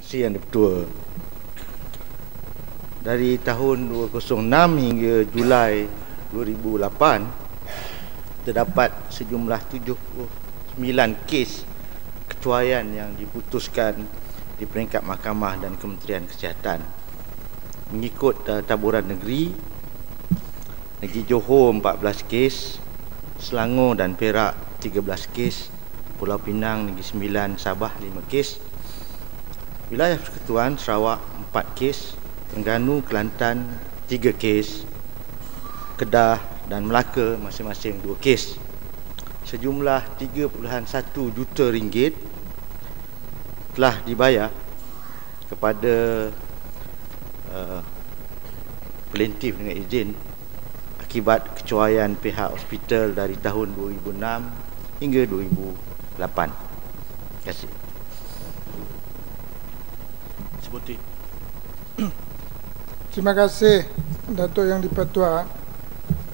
kasih Yang Di-Pertua. Dari tahun 2006 hingga Julai 2008 terdapat sejumlah 79 kes kecuaian yang diputuskan di peringkat Mahkamah dan Kementerian Kesihatan. Mengikut taburan negeri Johor 14 kes, Selangor dan Perak 13 kes, Pulau Pinang, Negeri Sembilan, Sabah 5 kes, Wilayah Persekutuan Sarawak 4 kes, Terengganu, Kelantan 3 kes, Kedah dan Melaka masing-masing 2 kes. Sejumlah 3.1 juta ringgit telah dibayar kepada pelintif dengan izin akibat kecuaian pihak hospital dari tahun 2006 hingga 2008. Terima kasih. Sebuti. Terima kasih Datuk Yang Di-Pertua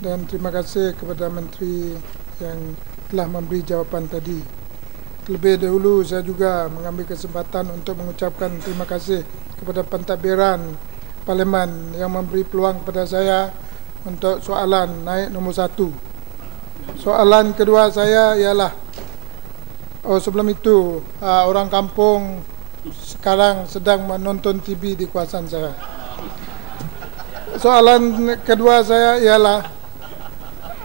dan terima kasih kepada Menteri yang telah memberi jawapan tadi. Terlebih dahulu saya juga mengambil kesempatan untuk mengucapkan terima kasih kepada pentadbiran Parlimen yang memberi peluang kepada saya untuk soalan naik nombor 1. Soalan kedua saya ialah, sebelum itu orang kampung sekarang sedang menonton TV di kawasan saya. Soalan kedua saya ialah,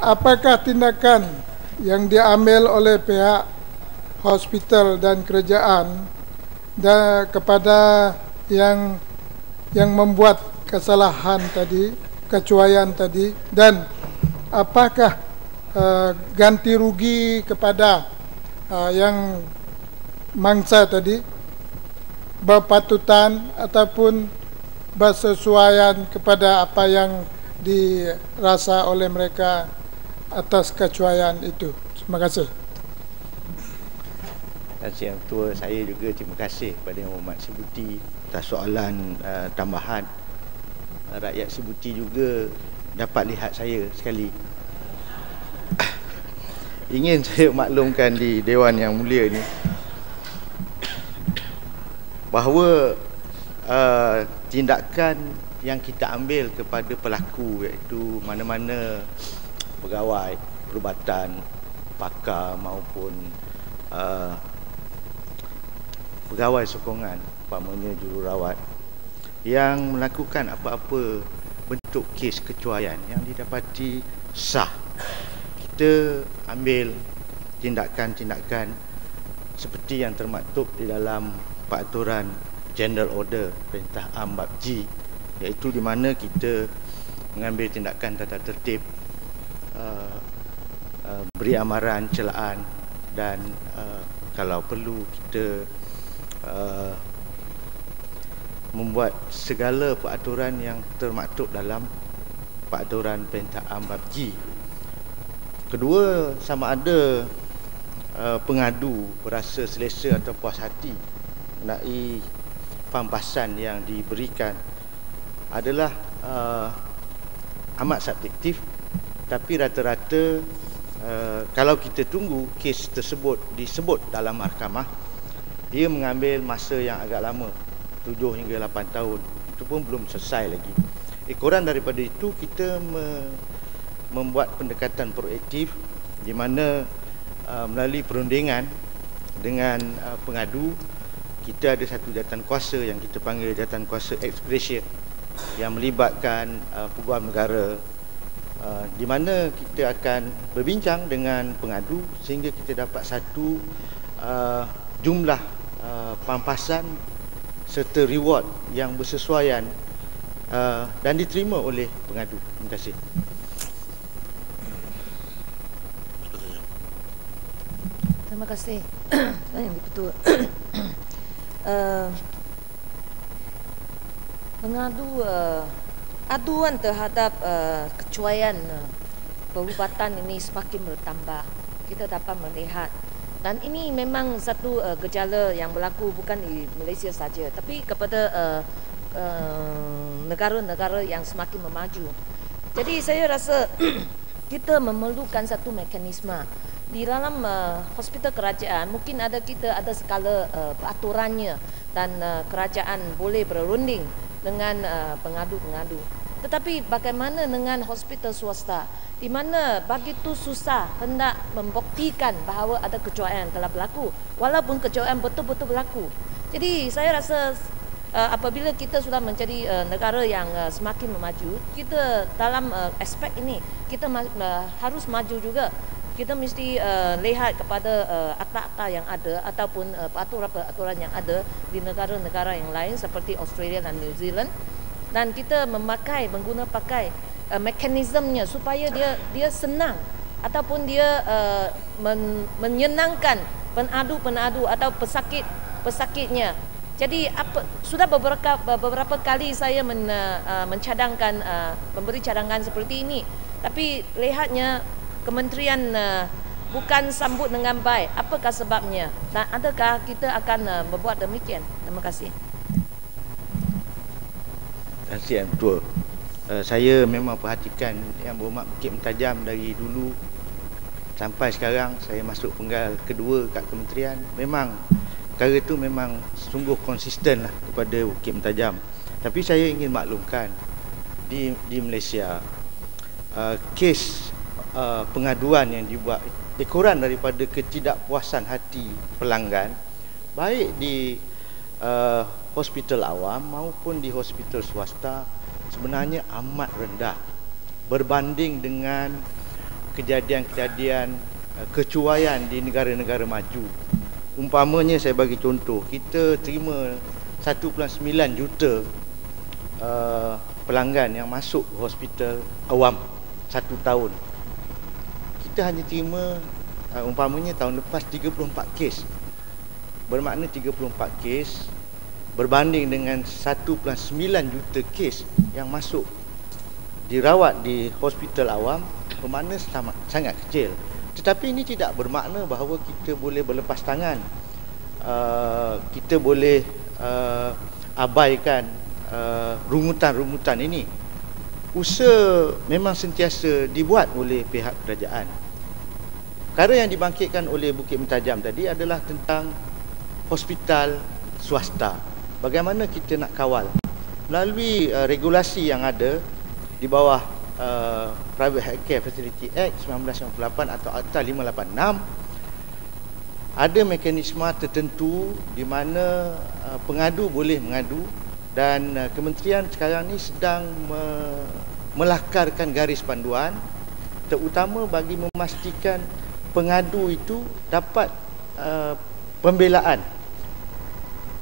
apakah tindakan yang diambil oleh pihak hospital dan kerajaan kepada yang membuat kesalahan tadi, kecuaian tadi, dan apakah ganti rugi kepada yang mangsa tadi berpatutan ataupun bersesuaian kepada apa yang dirasa oleh mereka atas kecuaian itu. Terima kasih. Terima kasih Yang Tua. Saya juga terima kasih kepada Yang Hormat Sebuti atas soalan tambahan. Rakyat Sebuti juga dapat lihat saya sekali. Ingin saya maklumkan di Dewan Yang Mulia ini bahawa tindakan yang kita ambil kepada pelaku, iaitu mana-mana pegawai perubatan, pakar maupun pegawai sokongan, umpamanya jururawat, yang melakukan apa-apa bentuk kes kecuaian yang didapati sah, kita ambil tindakan-tindakan seperti yang termaktub di dalam Peraturan General Order Perintah Am Bab G, iaitu di mana kita mengambil tindakan tata tertib, beri amaran celaan dan kalau perlu kita membuat segala peraturan yang termaktub dalam Peraturan Perintah Am Bab G. Kedua, sama ada pengadu berasa selesa atau puas hati mengenai pampasan yang diberikan adalah amat subjektif, tapi rata-rata kalau kita tunggu kes tersebut disebut dalam mahkamah, dia mengambil masa yang agak lama, 7 hingga 8 tahun. Itu pun belum selesai lagi. Kurang daripada itu, kita membuat pendekatan proaktif di mana melalui perundingan dengan pengadu, kita ada satu jawatan kuasa yang kita panggil jawatan kuasa ex gratia yang melibatkan peguam negara, di mana kita akan berbincang dengan pengadu sehingga kita dapat satu jumlah pampasan serta reward yang bersesuaian dan diterima oleh pengadu. Terima kasih. Terima kasih Yang Di-Pertua. Mengadu aduan terhadap kecuaian perubatan ini semakin bertambah. Kita dapat melihat, dan ini memang satu gejala yang berlaku bukan di Malaysia saja, tapi kepada negara-negara yang semakin memaju. Jadi saya rasa kita memerlukan satu mekanisme di dalam hospital kerajaan mungkin kita ada skala peraturannya dan kerajaan boleh berunding dengan pengadu-pengadu. Tetapi bagaimana dengan hospital swasta di mana begitu susah hendak membuktikan bahawa ada kecuaian telah berlaku walaupun kecuaian betul-betul berlaku. Jadi saya rasa apabila kita sudah menjadi negara yang semakin memaju, kita dalam aspek ini kita harus maju juga. Kita mesti lihat kepada akta-akta yang ada ataupun peraturan-peraturan yang ada di negara-negara yang lain seperti Australia dan New Zealand, dan kita menggunakan mekanismenya supaya dia senang ataupun dia menyenangkan penadu-penadu atau pesakitnya. Jadi sudah beberapa kali saya mencadangkan memberi cadangan seperti ini, tapi lihatnya kementerian bukan sambut dengan baik. Apakah sebabnya? Dan adakah kita akan membuat demikian? Terima kasih. Terima kasih, Betul. Saya memang perhatikan Yang Berhormat Bukit Mentajam dari dulu sampai sekarang. Saya masuk penggal kedua kat kementerian. Memang perkara itu memang sungguh konsisten lah kepada Bukit Mentajam. Tapi saya ingin maklumkan di Malaysia kes pengaduan yang dibuat ekoran daripada ketidakpuasan hati pelanggan baik di hospital awam maupun di hospital swasta sebenarnya amat rendah berbanding dengan kejadian-kejadian kecuaian di negara-negara maju. Umpamanya saya bagi contoh, kita terima 1.9 juta pelanggan yang masuk hospital awam satu tahun. Kita hanya terima umpamanya tahun lepas 34 kes. Bermakna 34 kes berbanding dengan 1.9 juta kes yang masuk dirawat di hospital awam, bermakna sangat kecil. Tetapi ini tidak bermakna bahawa kita boleh berlepas tangan. Kita boleh abaikan rungutan-rungutan ini. Usaha memang sentiasa dibuat oleh pihak kerajaan. Perkara yang dibangkitkan oleh Bukit Mentajam tadi adalah tentang hospital swasta. Bagaimana kita nak kawal melalui regulasi yang ada di bawah Private Healthcare Facility Act 1998 atau Akta 586. Ada mekanisme tertentu di mana pengadu boleh mengadu, dan kementerian sekarang ni sedang melakarkan garis panduan terutama bagi memastikan pengadu itu dapat pembelaan.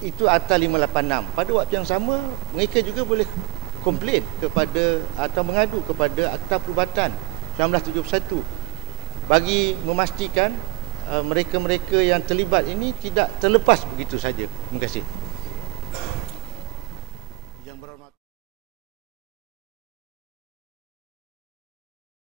Itu Akta 586. Pada waktu yang sama mereka juga boleh komplain kepada atau mengadu kepada Akta Perubatan 1971 bagi memastikan mereka-mereka yang terlibat ini tidak terlepas begitu saja. Terima kasih. Yang berhormat